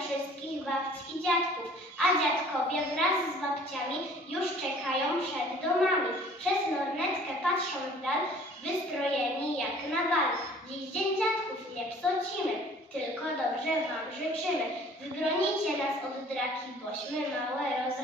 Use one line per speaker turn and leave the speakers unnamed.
wszYSTKICH babci i dziadków, a dziadkowie wraz z babciami już czekają przed domami. Przez lornetkę patrzą w dal, wystrojeni jak na bal. Dziś dzień dziadków nie psocimy, tylko dobrze wam życzymy. Wybronicie nas od draki, bośmy małe roz.